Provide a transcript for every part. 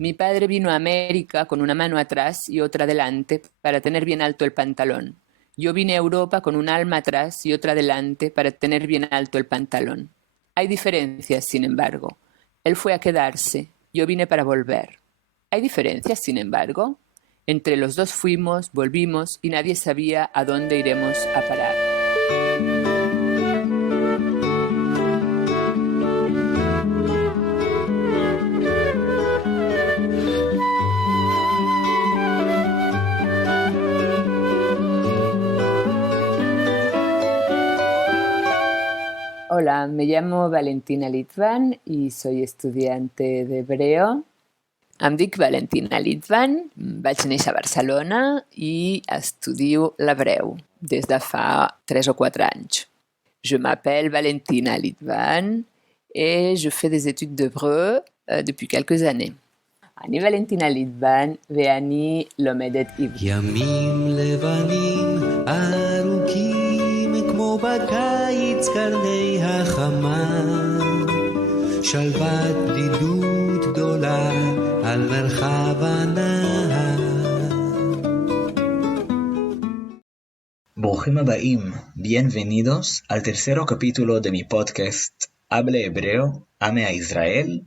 Mi padre vino a América con una mano atrás y otra delante para tener bien alto el pantalón. Yo vine a Europa con un alma atrás y otra delante para tener bien alto el pantalón. Hay diferencias, sin embargo. Él fue a quedarse, yo vine para volver. Hay diferencias, sin embargo. Entre los dos fuimos, volvimos y nadie sabía a dónde iremos a parar. Hola, me llamo Valentina Litvan y soy estudiante de hebreo. Em dic Valentina Litvan, vaig néixer a Barcelona i estudio l'hebreu des de fa 3 o 4 anys. Je m'appelle Valentina Litvan et je fais des études d'hébreu depuis quelques années. אני ולנטינה ליטבן ואני לומדת עברית. ימים לבנים ארוכים כמו בקיץ קרני החמה, שלוות בדידות גדולה על מרחב הנהר. ברוכים הבאים, bienvenidos al tercer capítulo de mi podcast Hable Hebreo, Ame a Israel.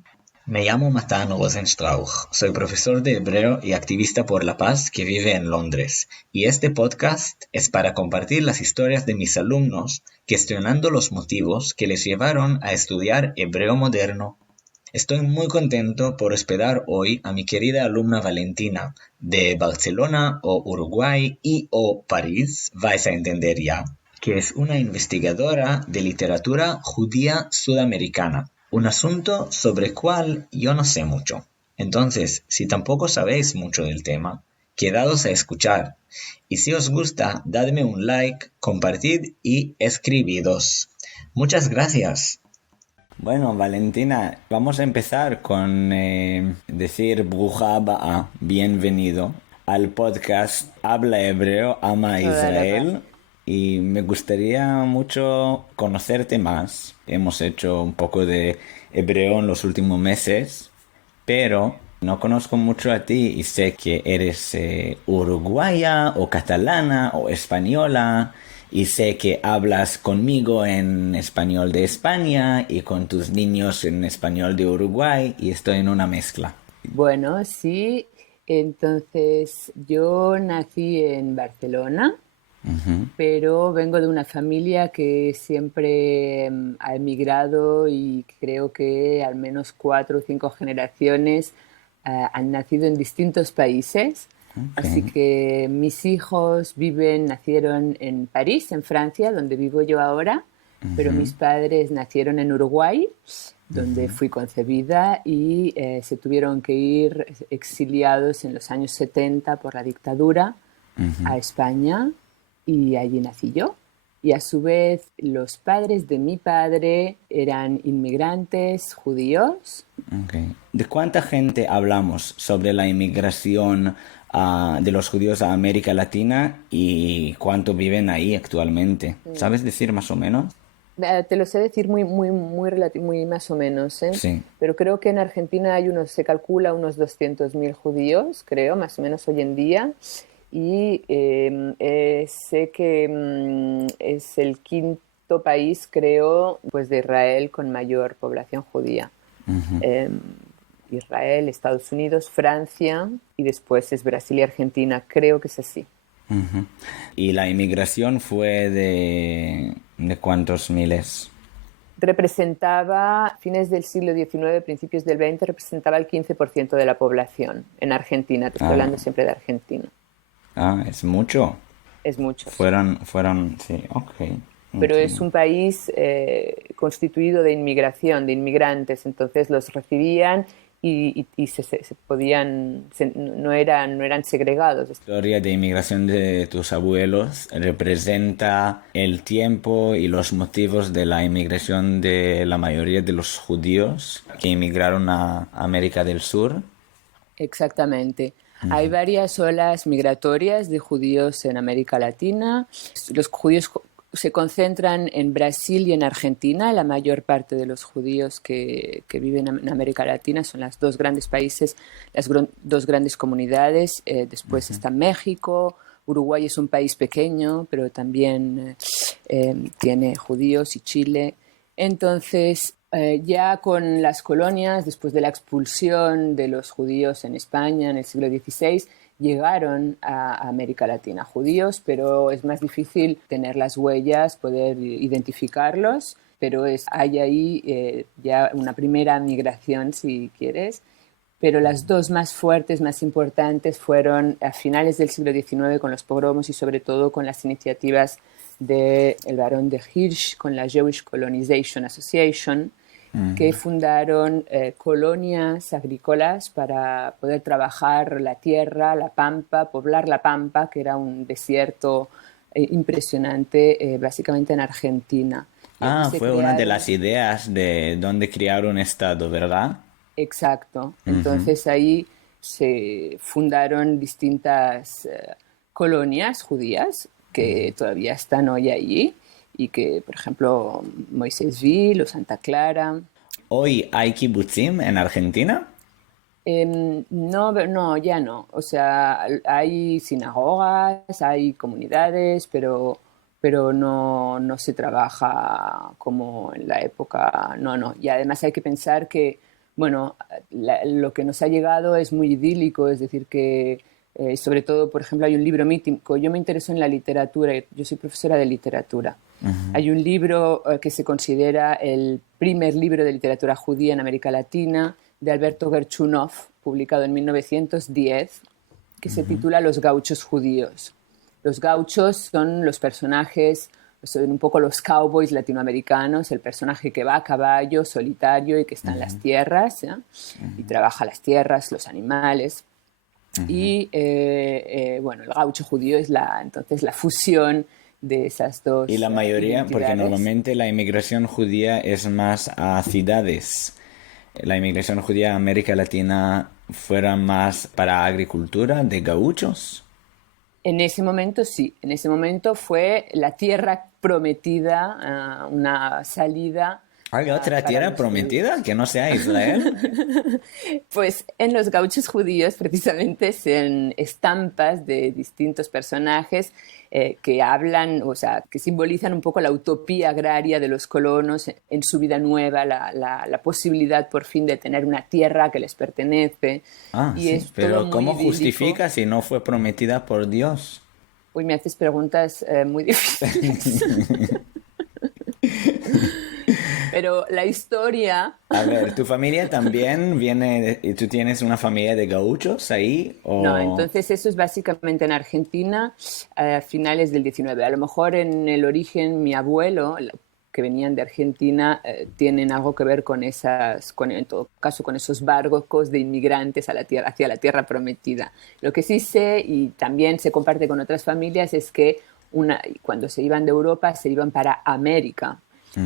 Me llamo Matan Rosenstrauch, soy profesor de hebreo y activista por la paz que vive en Londres, y este podcast es para compartir las historias de mis alumnos, cuestionando los motivos que les llevaron a estudiar hebreo moderno. Estoy muy contento por hospedar hoy a mi querida alumna Valentina, de Barcelona o Uruguay y o París, vais a entender ya, que es una investigadora de literatura judía sudamericana. Un asunto sobre el cual yo no sé mucho. Entonces, si tampoco sabéis mucho del tema, quedaos a escuchar. Y si os gusta, dadme un like, compartid y escribidos. Muchas gracias. Bueno, Valentina, vamos a empezar con decir Bruja Ba'a, bienvenido al podcast Habla Hebreo, Ama Israel. Y me gustaría mucho conocerte más. Hemos hecho un poco de hebreo en los últimos meses, pero no conozco mucho a ti y sé que eres uruguaya o catalana o española, y sé que hablas conmigo en español de España y con tus niños en español de Uruguay, y estoy en una mezcla. Bueno, sí, entonces yo nací en Barcelona. Pero vengo de una familia que siempre ha emigrado y creo que al menos 4 o 5 generaciones han nacido en distintos países. Así que mis hijos nacieron en París, en Francia, donde vivo yo ahora, pero mis padres nacieron en Uruguay, donde fui concebida, y se tuvieron que ir exiliados en los años 70 por la dictadura a España. Y allí nací yo. Y a su vez, los padres de mi padre eran inmigrantes judíos. Okay. ¿De cuánta gente hablamos sobre la inmigración de los judíos a América Latina y cuánto viven ahí actualmente? ¿Sabes decir más o menos? Te lo sé decir muy más o menos, ¿eh? Sí. Pero creo que en Argentina se calcula unos 200.000 judíos, creo, más o menos hoy en día. Y sé que es el quinto país, creo, pues de Israel con mayor población judía. Israel, Estados Unidos, Francia y después es Brasil y Argentina. Creo que es así. ¿Y la inmigración fue de cuántos miles? Representaba, fines del siglo XIX, principios del XX, representaba el 15% de la población en Argentina. Te estoy hablando siempre de Argentina. Es mucho. Es mucho. Fueron, sí, ok. Pero es un país constituido de inmigración, de inmigrantes, entonces los recibían y se podían, no eran segregados. La historia de inmigración de tus abuelos representa el tiempo y los motivos de la inmigración de la mayoría de los judíos que emigraron a América del Sur. Exactamente. Hay varias olas migratorias de judíos en América Latina. Los judíos se concentran en Brasil y en Argentina. La mayor parte de los judíos que viven en América Latina son los dos grandes países, dos grandes comunidades. Después está México. Uruguay es un país pequeño, pero también tiene judíos, y Chile. Entonces, ya con las colonias, después de la expulsión de los judíos en España en el siglo XVI, llegaron a América Latina judíos, pero es más difícil tener las huellas, poder identificarlos, pero hay ahí ya una primera migración, si quieres. Pero las dos más fuertes, más importantes, fueron a finales del siglo XIX con los pogromos y sobre todo con las iniciativas del barón de Hirsch, con la Jewish Colonization Association, que fundaron colonias agrícolas para poder trabajar la tierra, la pampa, poblar la pampa, que era un desierto impresionante, básicamente en Argentina. Fue una de las ideas de donde crear un estado, ¿verdad? Exacto. Entonces ahí se fundaron distintas colonias judías que todavía están hoy allí y que, por ejemplo, Moisésville o Santa Clara. ¿Hoy hay kibbutzim en Argentina? No, ya no. O sea, hay sinagogas, hay comunidades, pero no se trabaja como en la época. No. Y además hay que pensar que, bueno, lo que nos ha llegado es muy idílico, es decir, que sobre todo, por ejemplo, hay un libro mítico. Yo me intereso en la literatura, yo soy profesora de literatura. Hay un libro que se considera el primer libro de literatura judía en América Latina, de Alberto Gerchunov, publicado en 1910, que se titula Los gauchos judíos. Los gauchos son los personajes, son un poco los cowboys latinoamericanos, el personaje que va a caballo, solitario y que está en las tierras, ¿ya? Y trabaja las tierras, los animales. Y bueno, el gaucho judío es entonces la fusión de esas dos. Y la mayoría, porque normalmente la inmigración judía es más a ciudades. La inmigración judía a América Latina fuera más para agricultura de gauchos. En ese momento sí, en ese momento fue la tierra prometida, una salida. ¿Hay otra tierra prometida que no sea Israel? Pues en los gauchos judíos precisamente son estampas de distintos personajes que hablan, o sea, que simbolizan un poco la utopía agraria de los colonos en su vida nueva, la posibilidad por fin de tener una tierra que les pertenece. Y sí, pero ¿cómo justifica si no fue prometida por Dios? Uy, me haces preguntas muy difíciles. Pero la historia... A ver, ¿tu familia también viene... ¿Tú tienes una familia de gauchos ahí? ¿O? No, entonces eso es básicamente en Argentina a finales del 19. A lo mejor en el origen mi abuelo, que venían de Argentina, tienen algo que ver con en todo caso, con esos barcos de inmigrantes hacia la tierra prometida. Lo que sí sé, y también se comparte con otras familias, es que cuando se iban de Europa, se iban para América.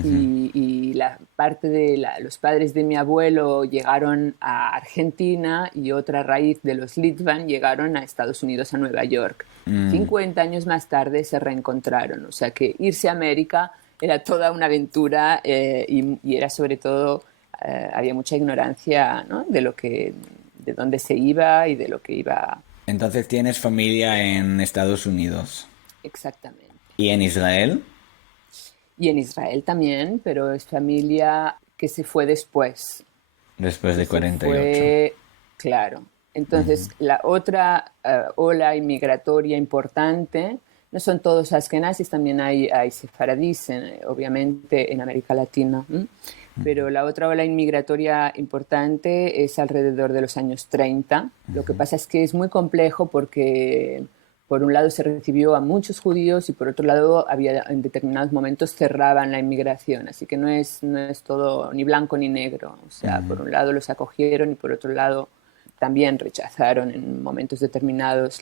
Y la parte de los padres de mi abuelo llegaron a Argentina y otra raíz de los Litvan llegaron a Estados Unidos, a Nueva York. 50 años más tarde se reencontraron, o sea que irse a América era toda una aventura y era sobre todo, había mucha ignorancia, ¿no? de dónde se iba y de lo que iba. Entonces tienes familia en Estados Unidos. Exactamente. ¿Y en Israel? Y en Israel también, pero es familia que se fue después. Después de 48. Claro. Entonces, la otra ola inmigratoria importante, no son todos askenazis, también hay sefaradíes, obviamente, en América Latina. Pero la otra ola inmigratoria importante es alrededor de los años 30. Lo que pasa es que es muy complejo porque... Por un lado se recibió a muchos judíos y por otro lado en determinados momentos cerraban la inmigración, así que no es todo ni blanco ni negro. O sea, por un lado los acogieron y por otro lado también rechazaron en momentos determinados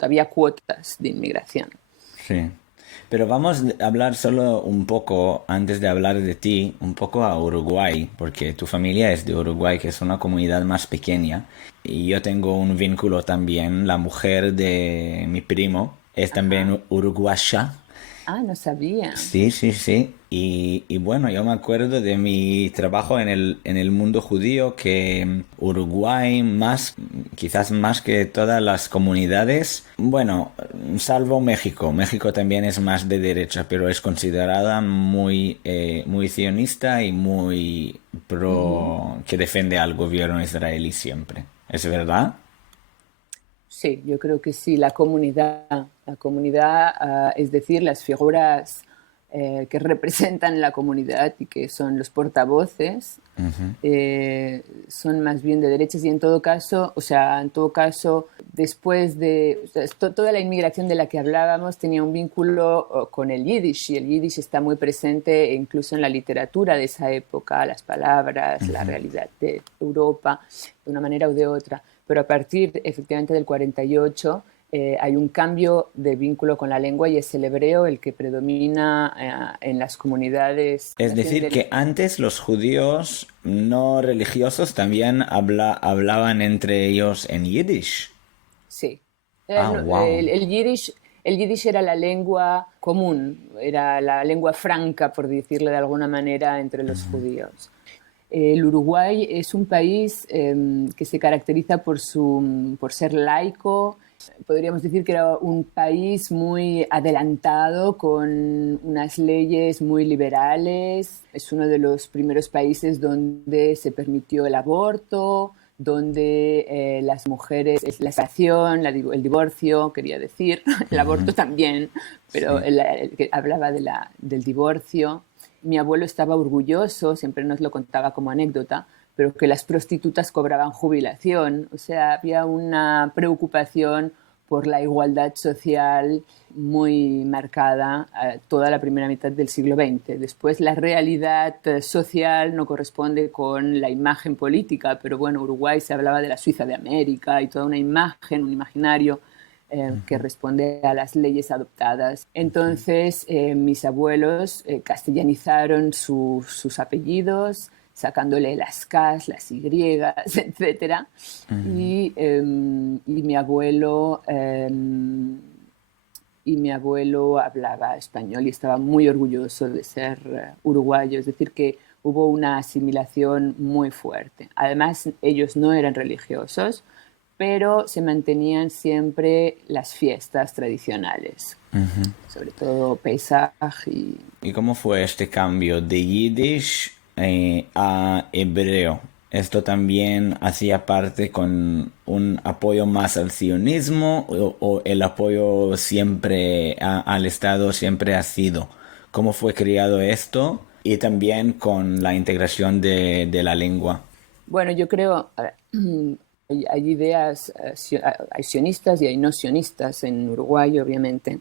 había cuotas de inmigración. Sí. Pero vamos a hablar solo un poco, antes de hablar de ti, un poco a Uruguay, porque tu familia es de Uruguay, que es una comunidad más pequeña. Y yo tengo un vínculo también, la mujer de mi primo es también uruguaya. Ah, no sabía. Sí, sí, sí. Y bueno, yo me acuerdo de mi trabajo en el mundo judío que Uruguay, más, quizás más que todas las comunidades, bueno, salvo México. México también es más de derecha, pero es considerada muy, muy cionista y muy Ujú. pro, que defiende al gobierno israelí siempre. ¿Es verdad? Sí, yo creo que sí, la comunidad, es decir, las figuras que representan la comunidad y que son los portavoces, son más bien de derechas y en todo caso, o sea, en todo caso, después de o sea, toda la inmigración de la que hablábamos tenía un vínculo con el yiddish y el yiddish está muy presente incluso en la literatura de esa época, las palabras, la realidad de Europa, de una manera u de otra. Pero a partir efectivamente del 48 hay un cambio de vínculo con la lengua y es el hebreo el que predomina en las comunidades Es más bien decir, que antes los judíos no religiosos también hablaban entre ellos en yiddish. sí. Ah, wow. El yiddish era la lengua común, era la lengua franca, por decirlo de alguna manera, entre los judíos. El Uruguay es un país que se caracteriza por ser laico. Podríamos decir que era un país muy adelantado, con unas leyes muy liberales. Es uno de los primeros países donde se permitió el aborto, donde las mujeres, la separación, el divorcio, quería decir, el aborto también, pero Sí. que hablaba del divorcio. Mi abuelo estaba orgulloso, siempre nos lo contaba como anécdota, pero que las prostitutas cobraban jubilación. O sea, había una preocupación por la igualdad social muy marcada toda la primera mitad del siglo XX. Después la realidad social no corresponde con la imagen política, pero bueno, Uruguay se hablaba de la Suiza de América y toda una imagen, un imaginario que responde a las leyes adoptadas. Entonces, mis abuelos castellanizaron sus apellidos, sacándole las Ks, las Y, etcétera. Y mi abuelo hablaba español y estaba muy orgulloso de ser uruguayo, es decir, que hubo una asimilación muy fuerte. Además, ellos no eran religiosos, pero se mantenían siempre las fiestas tradicionales, sobre todo Pesaj y... ¿Y cómo fue este cambio de yiddish a hebreo? ¿Esto también hacía parte con un apoyo más al sionismo o el apoyo siempre al Estado siempre ha sido? ¿Cómo fue creado esto? Y también con la integración de la lengua. Bueno, yo creo, a ver, hay ideas, hay sionistas y hay no sionistas en Uruguay, obviamente,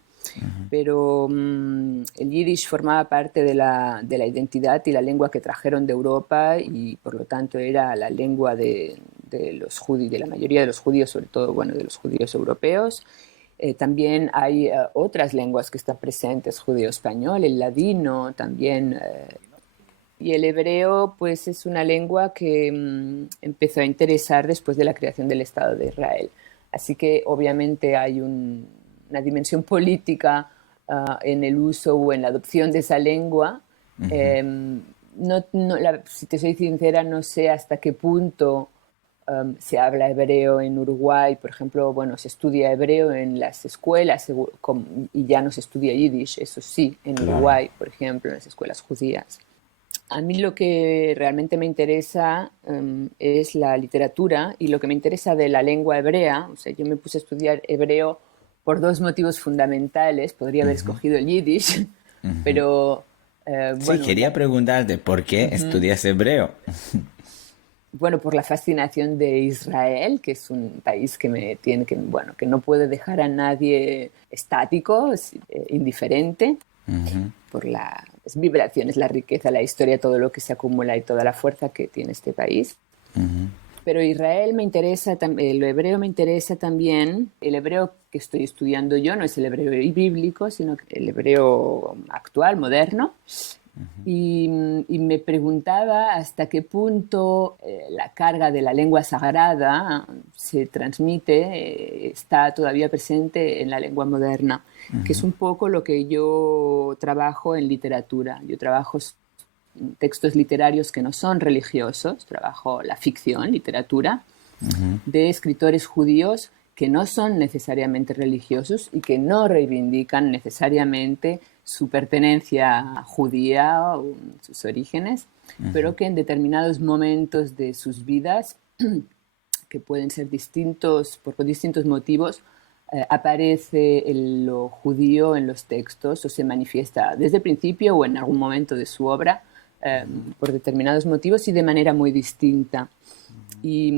pero el yiddish formaba parte de la identidad y la lengua que trajeron de Europa y por lo tanto era la lengua de los judíos, de la mayoría de los judíos, sobre todo, bueno, de los judíos europeos. También hay otras lenguas que están presentes, judío-español, el ladino también. Y el hebreo, pues, es una lengua que empezó a interesar después de la creación del Estado de Israel. Así que, obviamente, hay una dimensión política en el uso o en la adopción de esa lengua. Si te soy sincera, no sé hasta qué punto se habla hebreo en Uruguay. Por ejemplo, bueno, se estudia hebreo en las escuelas y ya no se estudia yiddish, eso sí, en Claro. Uruguay, por ejemplo, en las escuelas judías. A mí lo que realmente me interesa es la literatura y lo que me interesa de la lengua hebrea. O sea, yo me puse a estudiar hebreo por dos motivos fundamentales. Podría haber escogido el yiddish, pero Sí, quería preguntarte por qué estudias hebreo. bueno, por la fascinación de Israel, que es un país que me tiene bueno, que no puede dejar a nadie estático, indiferente, por las vibraciones, la riqueza, la historia, todo lo que se acumula y toda la fuerza que tiene este país. Pero Israel me interesa, lo hebreo me interesa también. El hebreo que estoy estudiando yo no es el hebreo bíblico, sino el hebreo actual, moderno. y me preguntaba hasta qué punto la carga de la lengua sagrada se transmite, está todavía presente en la lengua moderna, que es un poco lo que yo trabajo en literatura. Yo trabajo textos literarios que no son religiosos, trabajo la ficción, literatura, de escritores judíos que no son necesariamente religiosos y que no reivindican necesariamente su pertenencia judía o sus orígenes, pero que en determinados momentos de sus vidas, que pueden ser distintos por distintos motivos, aparece lo judío en los textos o se manifiesta desde el principio o en algún momento de su obra por determinados motivos y de manera muy distinta. Y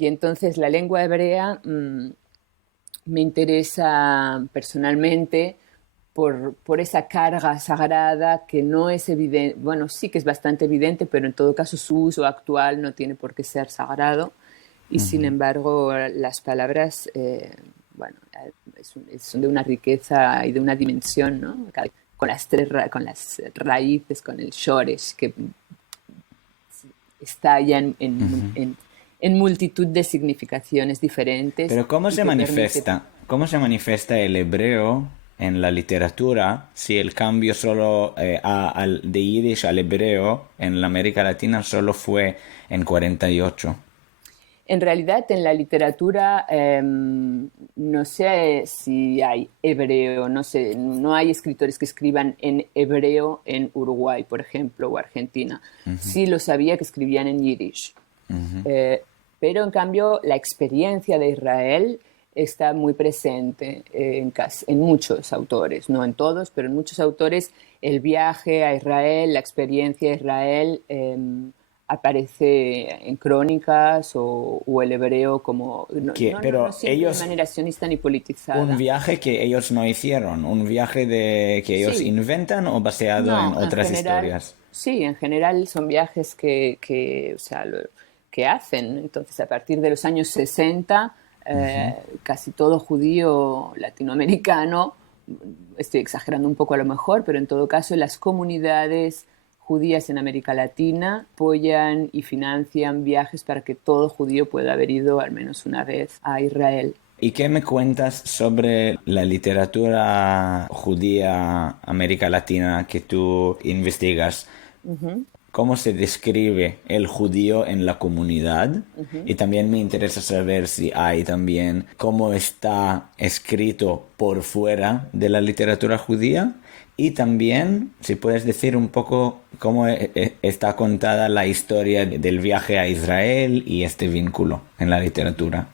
entonces la lengua hebrea me interesa personalmente por esa carga sagrada que no es evidente, bueno, sí que es bastante evidente, pero en todo caso su uso actual no tiene por qué ser sagrado. Y sin embargo las palabras, bueno, son de una riqueza y de una dimensión, ¿no? Con las raíces, con el shoresh, que estallan en multitud de significaciones diferentes. Pero ¿cómo se manifiesta el hebreo en la literatura si el cambio solo de Yiddish al hebreo en la América Latina solo fue en 48? En realidad, en la literatura no sé si hay hebreo, no hay escritores que escriban en hebreo en Uruguay, por ejemplo, o Argentina. Sí lo sabía que escribían en Yiddish. Pero, en cambio, la experiencia de Israel está muy presente en muchos autores, no en todos, pero en muchos autores el viaje a Israel, la experiencia de Israel aparece en crónicas o el hebreo como no siempre de manera sionista ni politizada. Un viaje que ellos no hicieron, un viaje que ellos inventan o basado en otras historias. Sí, en general son viajes que hacen. Entonces, a partir de los años 60, casi todo judío latinoamericano, estoy exagerando un poco a lo mejor, pero en todo caso las comunidades judías en América Latina apoyan y financian viajes para que todo judío pueda haber ido al menos una vez a Israel. ¿Y qué me cuentas sobre la literatura judía América Latina que tú investigas? ¿Cómo se describe el judío en la comunidad? Y también me interesa saber si hay también cómo está escrito por fuera de la literatura judía. Y también, si puedes decir un poco cómo está contada la historia del viaje a Israel y este vínculo en la literatura.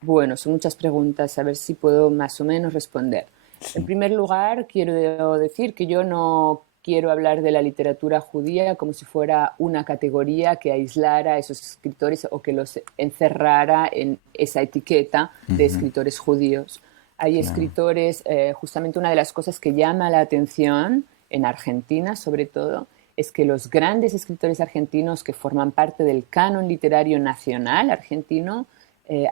Bueno, son muchas preguntas, a ver si puedo más o menos responder. Sí. En primer lugar, quiero decir que yo no quiero hablar de la literatura judía como si fuera una categoría que aislara a esos escritores o que los encerrara en esa etiqueta de escritores judíos. Hay escritores, justamente una de las cosas que llama la atención en Argentina, sobre todo, es que los grandes escritores argentinos que forman parte del canon literario nacional argentino,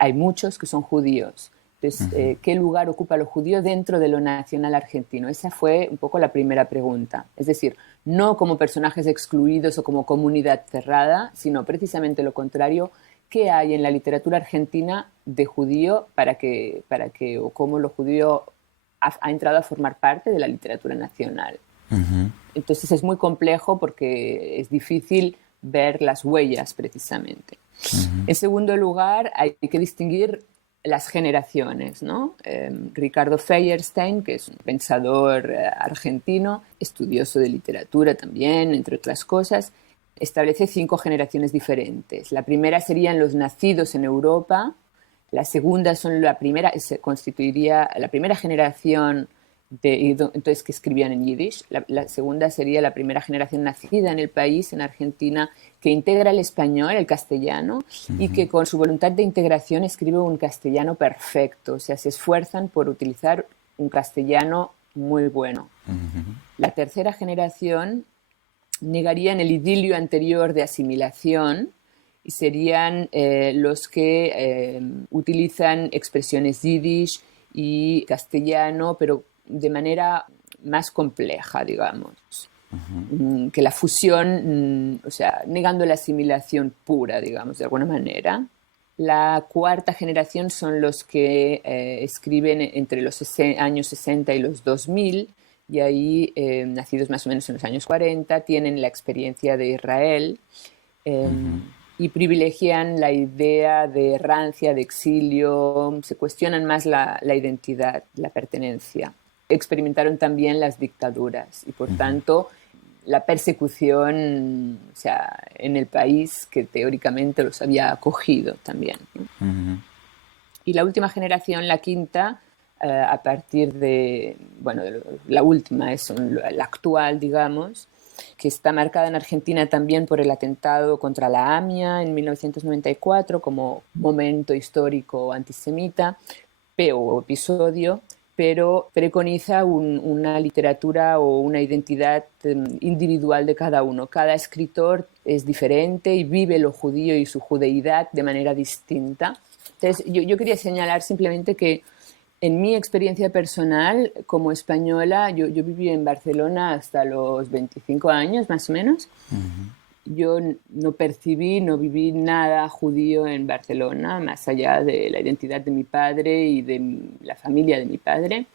hay muchos que son judíos. Entonces, ¿qué lugar ocupa lo judío dentro de lo nacional argentino? Esa fue un poco la primera pregunta. Es decir, no como personajes excluidos o como comunidad cerrada, sino precisamente lo contrario. ¿Qué hay en la literatura argentina de judío para que o cómo lo judío ha entrado a formar parte de la literatura nacional? Entonces es muy complejo porque es difícil ver las huellas precisamente. En segundo lugar, hay que distinguir las generaciones, ¿no? Ricardo Feuerstein, que es un pensador argentino, estudioso de literatura también, entre otras cosas, establece 5 generaciones diferentes. La primera serían los nacidos en Europa, la segunda se constituiría la primera generación entonces que escribían en Yiddish. La segunda sería la primera generación nacida en el país, en Argentina, que integra el español, el castellano, y que con su voluntad de integración escribe un castellano perfecto. O sea, se esfuerzan por utilizar un castellano muy bueno. La tercera generación negarían el idilio anterior de asimilación y serían los que utilizan expresiones yiddish y castellano, pero de manera más compleja, digamos. que la fusión, o sea, negando la asimilación pura, digamos, de alguna manera. La cuarta generación son los que escriben entre los años 60 y los 2000, y ahí, nacidos más o menos en los años 40, tienen la experiencia de Israel y privilegian la idea de errancia, de exilio, se cuestionan más la identidad, la pertenencia. Experimentaron también las dictaduras y, por tanto, la persecución, o sea, en el país que teóricamente los había acogido también, ¿no? Y la última generación, la quinta, a partir de, bueno, la última es la actual, digamos, que está marcada en Argentina también por el atentado contra la AMIA en 1994 como momento histórico antisemita o episodio, pero preconiza una literatura o una identidad individual de cada uno. Cada escritor es diferente y vive lo judío y su judeidad de manera distinta. Entonces, yo quería señalar simplemente que en mi experiencia personal como española, yo viví en Barcelona hasta los 25 años más o menos. Yo no percibí, no viví nada judío en Barcelona, más allá de la identidad de mi padre y de la familia de mi padre.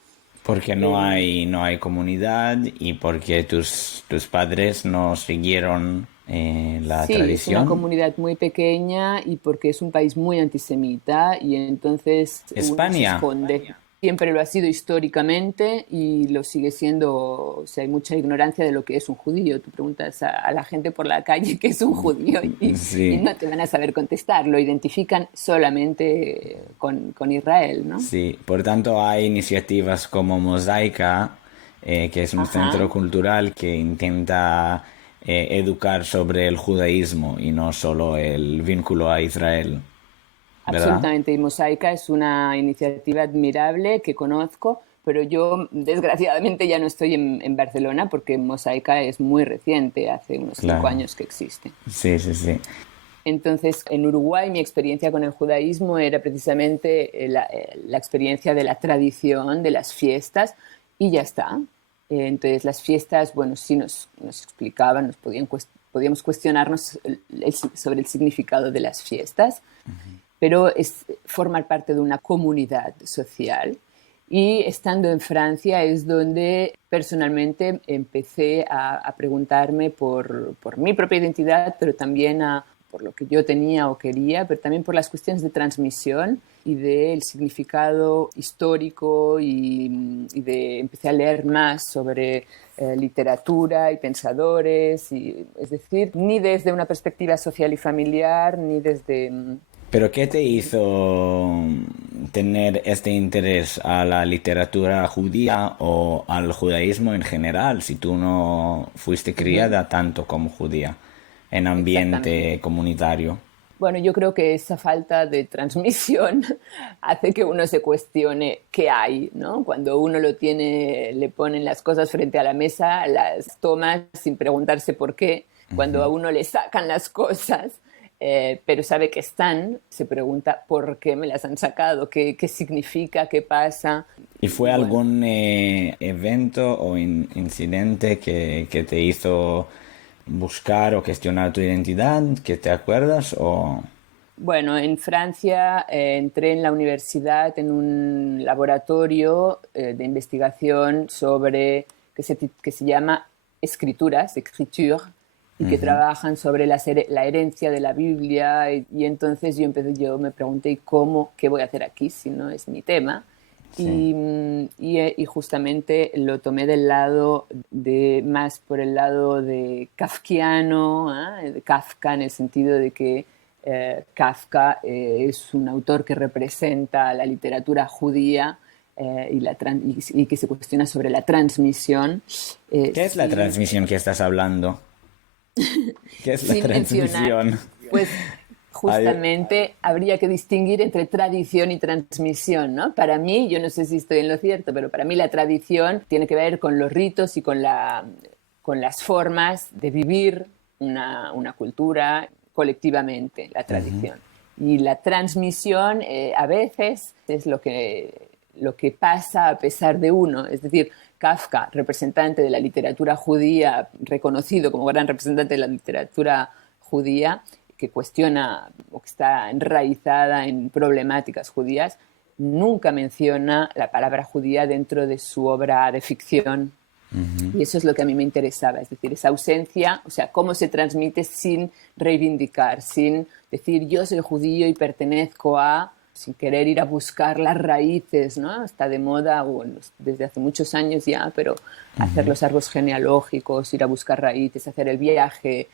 Porque no hay comunidad y porque tus padres no siguieron la Sí, es tradición. una comunidad muy pequeña y porque es un país muy antisemita y entonces uno se España. esconde. Siempre lo ha sido históricamente y lo sigue siendo. O sea, hay mucha ignorancia de lo que es un judío. Tú preguntas a la gente por la calle qué es un judío Sí. y no te van a saber contestar. Lo identifican solamente con Israel, ¿no? Sí, por tanto hay iniciativas como Mosaica, que es un centro cultural que intenta educar sobre el judaísmo y no solo el vínculo a Israel, ¿verdad? Absolutamente, y Mosaica es una iniciativa admirable que conozco, pero yo desgraciadamente ya no estoy en Barcelona porque Mosaica es muy reciente, hace unos 5 años que existe. Sí, sí, sí. Entonces, en Uruguay mi experiencia con el judaísmo era precisamente la experiencia de la tradición, de las fiestas, y ya está. Entonces, las fiestas, bueno, sí nos explicaban, podíamos cuestionarnos sobre el significado de las fiestas, pero es formar parte de una comunidad social. Y estando en Francia es donde personalmente empecé a preguntarme por mi propia identidad, pero también por lo que yo tenía o quería, pero también por las cuestiones de transmisión y del significado histórico y empecé a leer más sobre literatura y pensadores, es decir, ni desde una perspectiva social y familiar, ni desde... ¿Pero qué te hizo tener este interés a la literatura judía o al judaísmo en general, si tú no fuiste criada tanto como judía en ambiente comunitario? Bueno, yo creo que esa falta de transmisión hace que uno se cuestione qué hay, ¿no? Cuando uno le ponen las cosas frente a la mesa, las toma sin preguntarse por qué. Cuando a uno le sacan las cosas, pero sabe que están, se pregunta por qué me las han sacado, qué significa, qué pasa. ¿Y fue algún evento o incidente que te hizo buscar o cuestionar tu identidad, que te acuerdas? O... Bueno, en Francia entré en la universidad en un laboratorio de investigación que se llama escrituras, écriture, y que trabajan sobre la herencia de la Biblia, y entonces yo me pregunté, ¿qué voy a hacer aquí si no es mi tema? Sí. Y justamente lo tomé del lado más por el lado de kafkiano, de Kafka, en el sentido de que Kafka es un autor que representa la literatura judía y que se cuestiona sobre la transmisión. ¿Qué es la transmisión que estás hablando? ¿Qué es la transmisión? Pues justamente habría que distinguir entre tradición y transmisión, ¿no? Para mí, yo no sé si estoy en lo cierto, pero para mí la tradición tiene que ver con los ritos y con las formas de vivir una cultura colectivamente, la tradición. Y la transmisión a veces es lo que pasa a pesar de uno, es decir, Kafka, representante de la literatura judía, reconocido como gran representante de la literatura judía, que cuestiona o que está enraizada en problemáticas judías, nunca menciona la palabra judía dentro de su obra de ficción. Y eso es lo que a mí me interesaba, es decir, esa ausencia, o sea, cómo se transmite sin reivindicar, sin decir yo soy judío y pertenezco a, sin querer ir a buscar las raíces, ¿no? Está de moda, bueno, desde hace muchos años ya, pero hacer los árboles genealógicos, ir a buscar raíces, hacer el viaje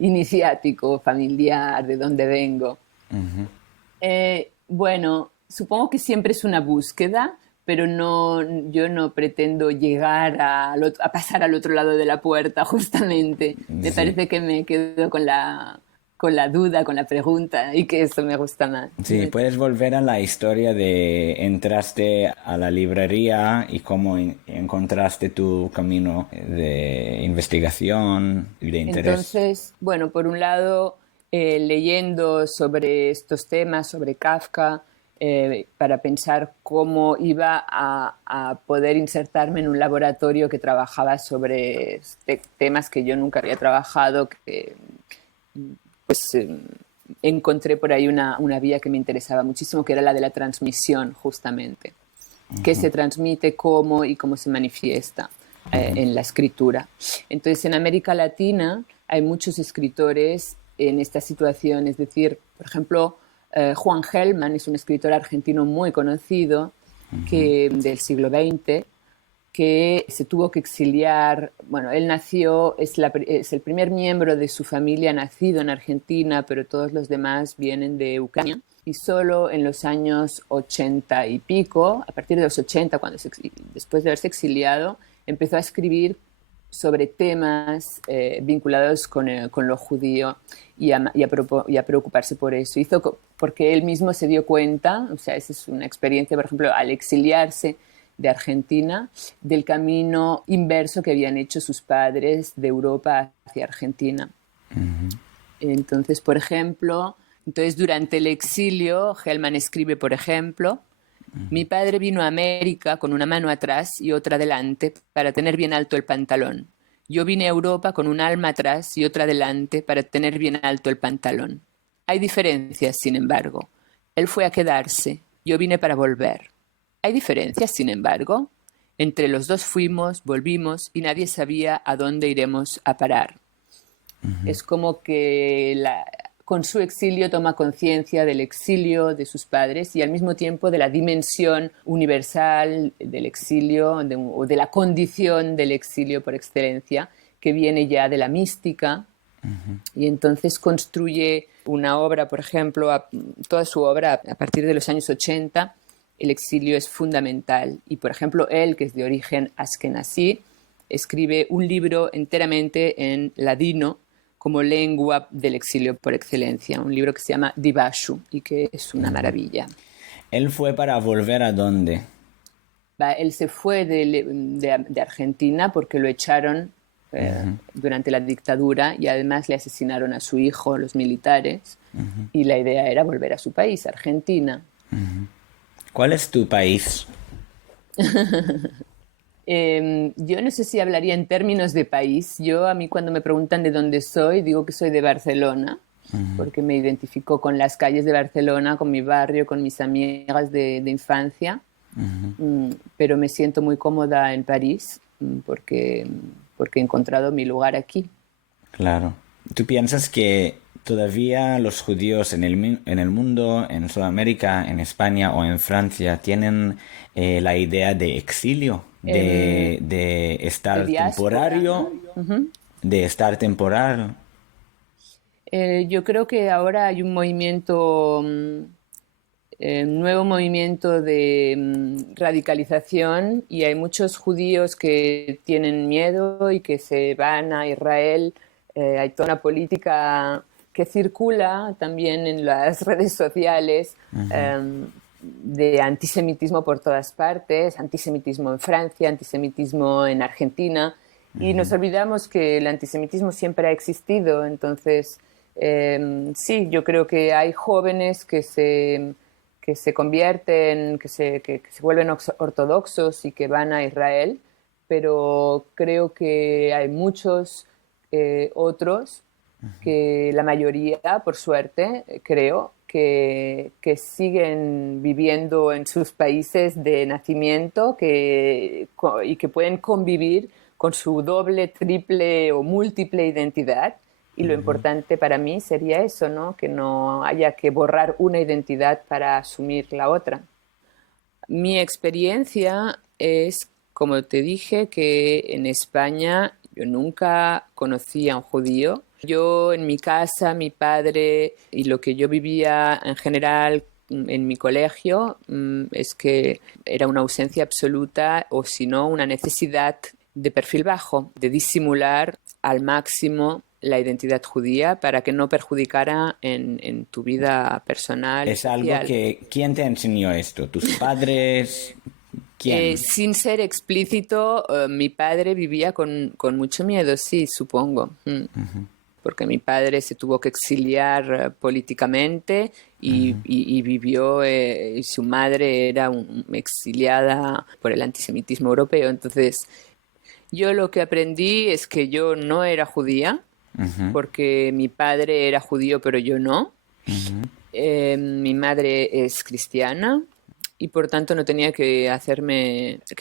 iniciático, familiar, de dónde vengo. Bueno, supongo que siempre es una búsqueda, pero yo no pretendo llegar a pasar al otro lado de la puerta, justamente. Me parece que me quedo con la duda, con la pregunta, y que eso me gusta más. Sí, puedes volver a la historia de entraste a la librería y cómo encontraste tu camino de investigación y de interés. Entonces, bueno, por un lado, leyendo sobre estos temas, sobre Kafka, para pensar cómo iba a poder insertarme en un laboratorio que trabajaba sobre temas que yo nunca había trabajado, que pues encontré por ahí una vía que me interesaba muchísimo, que era la de la transmisión, justamente. Qué se transmite, cómo y cómo se manifiesta en la escritura. Entonces, en América Latina hay muchos escritores en esta situación, es decir, por ejemplo, Juan Gelman es un escritor argentino muy conocido del siglo XX, que se tuvo que exiliar. Bueno, él nació, es el primer miembro de su familia nacido en Argentina, pero todos los demás vienen de Ucrania. Y solo en los años 80 y pico, a partir de los 80, después de haberse exiliado, empezó a escribir sobre temas vinculados con lo judío y a preocuparse por eso. Porque él mismo se dio cuenta, o sea, esa es una experiencia, por ejemplo, al exiliarse de Argentina, del camino inverso que habían hecho sus padres de Europa hacia Argentina. Entonces, por ejemplo, durante el exilio, Gelman escribe, por ejemplo, mi padre vino a América con una mano atrás y otra delante para tener bien alto el pantalón. Yo vine a Europa con un alma atrás y otra delante para tener bien alto el pantalón. Hay diferencias, sin embargo. Él fue a quedarse, yo vine para volver. Hay diferencias, sin embargo. Entre los dos fuimos, volvimos y nadie sabía a dónde iremos a parar. Es como que con su exilio toma conciencia del exilio de sus padres y al mismo tiempo de la dimensión universal del exilio o de la condición del exilio por excelencia, que viene ya de la mística. Y entonces construye una obra, por ejemplo, toda su obra a partir de los años 80, el exilio es fundamental. Y, por ejemplo, él, que es de origen askenazí, escribe un libro enteramente en ladino como lengua del exilio por excelencia, un libro que se llama Dibashu y que es una maravilla. ¿Él fue para volver a dónde? Él se fue de Argentina porque lo echaron durante la dictadura y además le asesinaron a su hijo los militares y la idea era volver a su país, Argentina. ¿Cuál es tu país? Yo no sé si hablaría en términos de país. A mí cuando me preguntan de dónde soy, digo que soy de Barcelona, porque me identifico con las calles de Barcelona, con mi barrio, con mis amigas de infancia, pero me siento muy cómoda en París porque he encontrado mi lugar aquí. Claro. ¿Tú piensas que todavía los judíos en el mundo, en Sudamérica, en España o en Francia, tienen la idea de exilio? De estar de diáspora, temporario, ¿no? de estar temporal. Yo creo que ahora hay un movimiento, nuevo movimiento de radicalización y hay muchos judíos que tienen miedo y que se van a Israel. Hay toda una política que circula también en las redes sociales de antisemitismo por todas partes, antisemitismo en Francia, antisemitismo en Argentina, y nos olvidamos que el antisemitismo siempre ha existido. Entonces, sí, yo creo que hay jóvenes que se convierten, que se vuelven ortodoxos y que van a Israel, pero creo que hay muchos otros, que la mayoría, por suerte, creo, que siguen viviendo en sus países de nacimiento y que pueden convivir con su doble, triple o múltiple identidad. Y lo importante para mí sería eso, ¿no? Que no haya que borrar una identidad para asumir la otra. Mi experiencia es, como te dije, que en España yo nunca conocí a un judío. Yo en mi casa, mi padre y lo que yo vivía en general en mi colegio es que era una ausencia absoluta o si no una necesidad de perfil bajo, de disimular al máximo la identidad judía para que no perjudicara en tu vida personal. Es algo social. que... ¿Quién te enseñó esto? ¿Tus padres? ¿Quién? Sin ser explícito, mi padre vivía con mucho miedo, sí, supongo. Porque mi padre se tuvo que exiliar políticamente y vivió, y su madre era exiliada por el antisemitismo europeo. Entonces, yo lo que aprendí es que yo no era judía, porque mi padre era judío, pero yo no. Mi madre es cristiana y por tanto no tenía que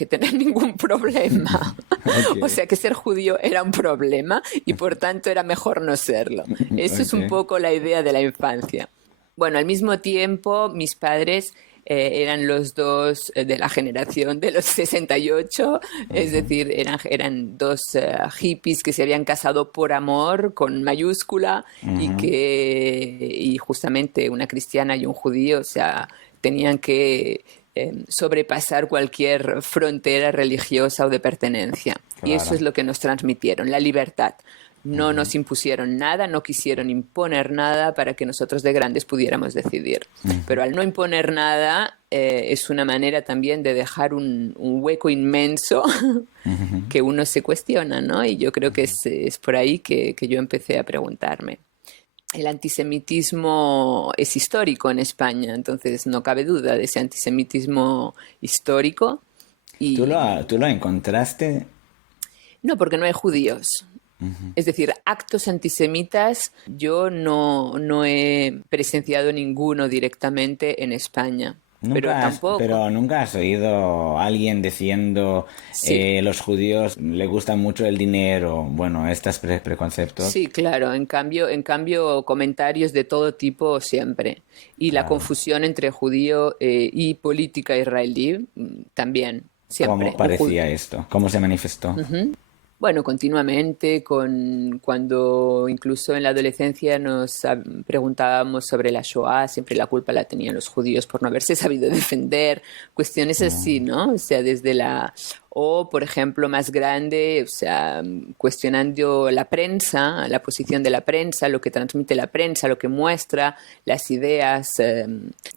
tener ningún problema. Okay. O sea que ser judío era un problema y por tanto era mejor no serlo. Eso es un poco la idea de la infancia. Bueno, al mismo tiempo mis padres eran los dos de la generación de los 68, es decir, eran dos hippies que se habían casado por amor, con mayúscula, y justamente una cristiana y un judío, o sea, tenían que sobrepasar cualquier frontera religiosa o de pertenencia. Claro. Y eso es lo que nos transmitieron, la libertad. No nos impusieron nada, no quisieron imponer nada para que nosotros de grandes pudiéramos decidir. Pero al no imponer nada es una manera también de dejar un hueco inmenso que uno se cuestiona, ¿no? Y yo creo que es por ahí que yo empecé a preguntarme. El antisemitismo es histórico en España, entonces no cabe duda de ese antisemitismo histórico. Y... ¿Tú lo encontraste? No, porque no hay judíos. Es decir, actos antisemitas yo no he presenciado ninguno directamente en España. Pero nunca has oído a alguien diciendo los judíos les gusta mucho el dinero, bueno, estos preconceptos. Sí, claro, en cambio comentarios de todo tipo siempre. Y la confusión entre judío y política israelí también, siempre. ¿Cómo parecía esto? ¿Cómo se manifestó? Bueno, continuamente, cuando incluso en la adolescencia nos preguntábamos sobre la Shoah, siempre la culpa la tenían los judíos por no haberse sabido defender, cuestiones así, ¿no? O sea, o, por ejemplo, más grande, o sea, cuestionando la prensa, la posición de la prensa, lo que transmite la prensa, lo que muestra, las ideas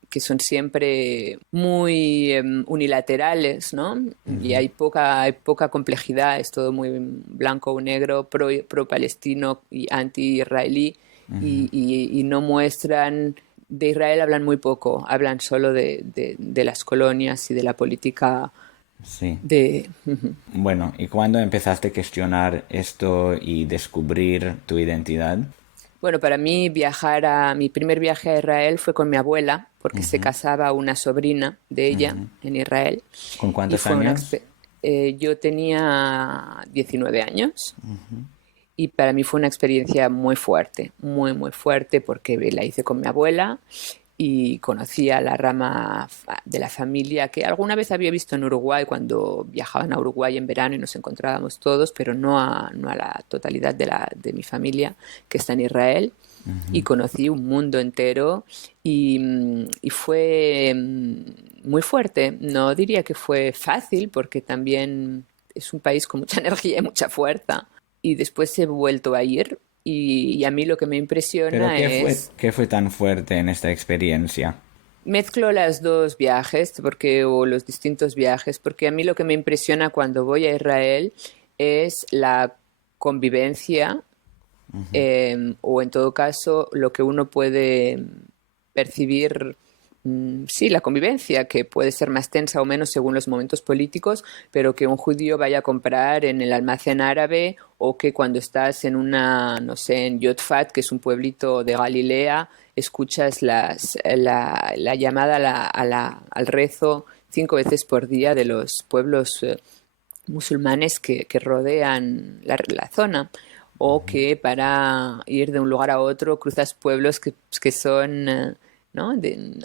que son siempre muy unilaterales, ¿no? Y hay poca complejidad, es todo muy blanco o negro, pro-palestino y anti-israelí, y no muestran... De Israel hablan muy poco, hablan solo de las colonias y de la política. Sí. Bueno, ¿y cuándo empezaste a cuestionar esto y descubrir tu identidad? Bueno, para mí mi primer viaje a Israel fue con mi abuela, porque se casaba una sobrina de ella en Israel. ¿Con cuántos años? Yo tenía 19 años y para mí fue una experiencia muy fuerte, muy, muy fuerte, porque la hice con mi abuela y conocía la rama de la familia que alguna vez había visto en Uruguay cuando viajaban a Uruguay en verano y nos encontrábamos todos, pero no a la totalidad de mi familia que está en Israel. Y conocí un mundo entero y fue muy fuerte. No diría que fue fácil porque también es un país con mucha energía y mucha fuerza. Y después he vuelto a ir. Y a mí lo que me impresiona ¿Qué fue tan fuerte en esta experiencia? Mezclo los dos viajes, o los distintos viajes, porque a mí lo que me impresiona cuando voy a Israel es la convivencia, o en todo caso lo que uno puede percibir sí, la convivencia, que puede ser más tensa o menos según los momentos políticos, pero que un judío vaya a comprar en el almacén árabe, o que cuando estás en no sé, en Yotfat, que es un pueblito de Galilea, escuchas la llamada al rezo 5 veces por día de los pueblos musulmanes que rodean la zona, o que para ir de un lugar a otro cruzas pueblos que son ¿no?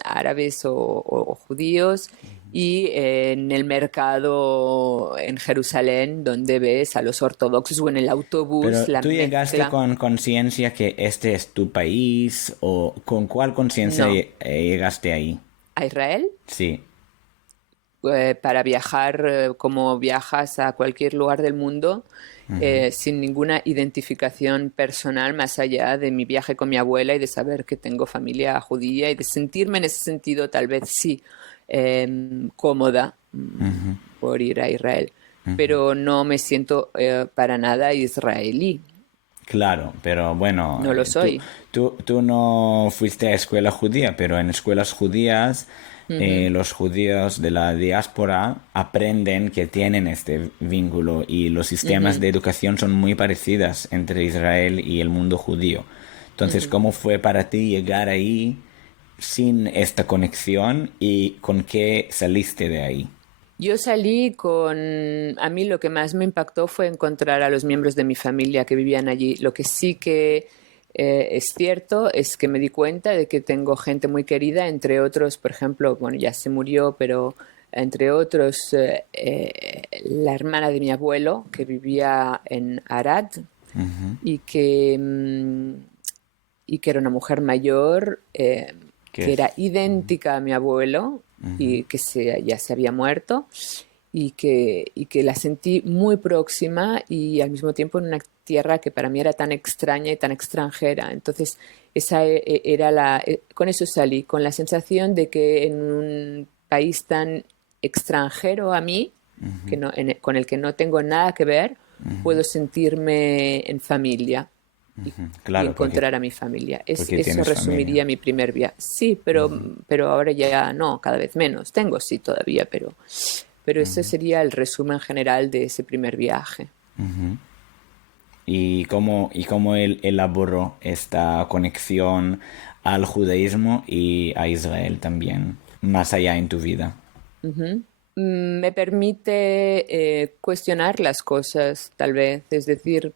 Árabes o judíos, y en el mercado en Jerusalén, donde ves a los ortodoxos, o en el autobús. Pero la tú llegaste mezcla. con conciencia que este es tu país, o ¿con cuál conciencia No. Llegaste ahí? ¿A Israel? Sí. Para viajar como viajas a cualquier lugar del mundo, sin ninguna identificación personal más allá de mi viaje con mi abuela y de saber que tengo familia judía, y de sentirme en ese sentido tal vez sí cómoda por ir a Israel, pero no me siento para nada israelí. Claro, pero bueno, No lo soy. Tú no fuiste a escuela judía, pero en escuelas judías los judíos de la diáspora aprenden que tienen este vínculo, y los sistemas de educación son muy parecidos entre Israel y el mundo judío. Entonces, ¿cómo fue para ti llegar ahí sin esta conexión, y con qué saliste de ahí? Yo salí a mí lo que más me impactó fue encontrar a los miembros de mi familia que vivían allí. Lo que sí que es cierto es que me di cuenta de que tengo gente muy querida, entre otros, por ejemplo, bueno, ya se murió, pero entre otros, la hermana de mi abuelo, que vivía en Arad, y que era una mujer mayor, que era idéntica a mi abuelo, y que ya se había muerto, y que la sentí muy próxima, y al mismo tiempo en una tierra que para mí era tan extraña y tan extranjera. Entonces, esa era con eso salí, con la sensación de que en un país tan extranjero a mí, con el que no tengo nada que ver, puedo sentirme en familia. Claro, y encontrar a mi familia. Eso tienes resumiría familia. mi primer viaje. Sí, pero ahora ya no, cada vez menos. Tengo sí todavía, pero ese sería el resumen general de ese primer viaje. ¿Y cómo él elaboró esta conexión al judaísmo y a Israel también, más allá en tu vida? Me permite cuestionar las cosas, tal vez, es decir,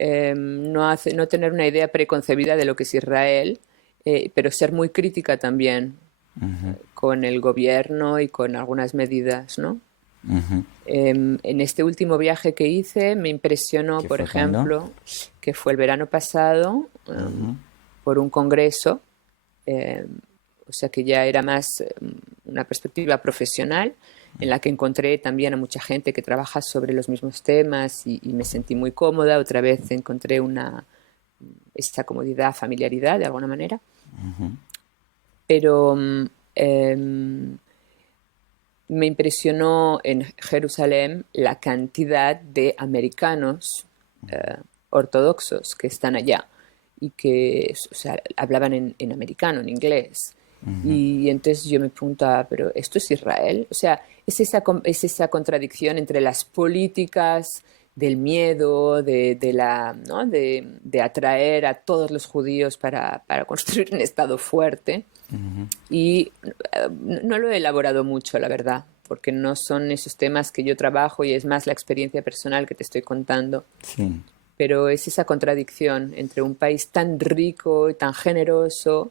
no tener una idea preconcebida de lo que es Israel, pero ser muy crítica también con el gobierno y con algunas medidas, ¿no? En este último viaje que hice me impresionó, por ejemplo, que fue el verano pasado, por un congreso, o sea que ya era más una perspectiva profesional, en la que encontré también a mucha gente que trabaja sobre los mismos temas, y me sentí muy cómoda. Otra vez encontré esta comodidad, familiaridad de alguna manera. Pero me impresionó en Jerusalén la cantidad de americanos ortodoxos que están allá, y que, o sea, hablaban en americano, en inglés. Y entonces yo me preguntaba, ¿pero esto es Israel? O sea, es esa contradicción entre las políticas del miedo, ¿no? de atraer a todos los judíos para construir un Estado fuerte. Y no lo he elaborado mucho, la verdad, porque no son esos temas que yo trabajo, y es más la experiencia personal que te estoy contando. Sí. Pero es esa contradicción entre un país tan rico y tan generoso,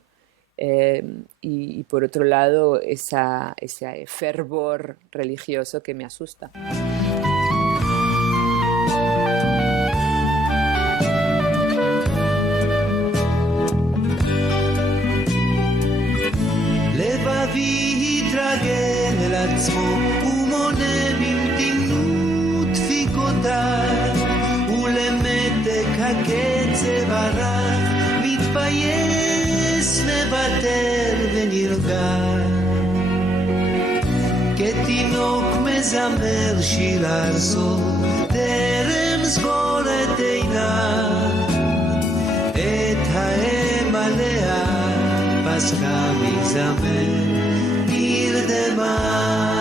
y por otro lado ese fervor religioso que me asusta. לבבי התרגל אל עצמו ומונה במתינות דפיקותיו, ולמתק הקצב הרב מתפייס מוותר ונרגע, כתינוק מזמר שיר ארצו טרם סגור את עיניו, את האם עליה חזקה מזמר, נרדמה.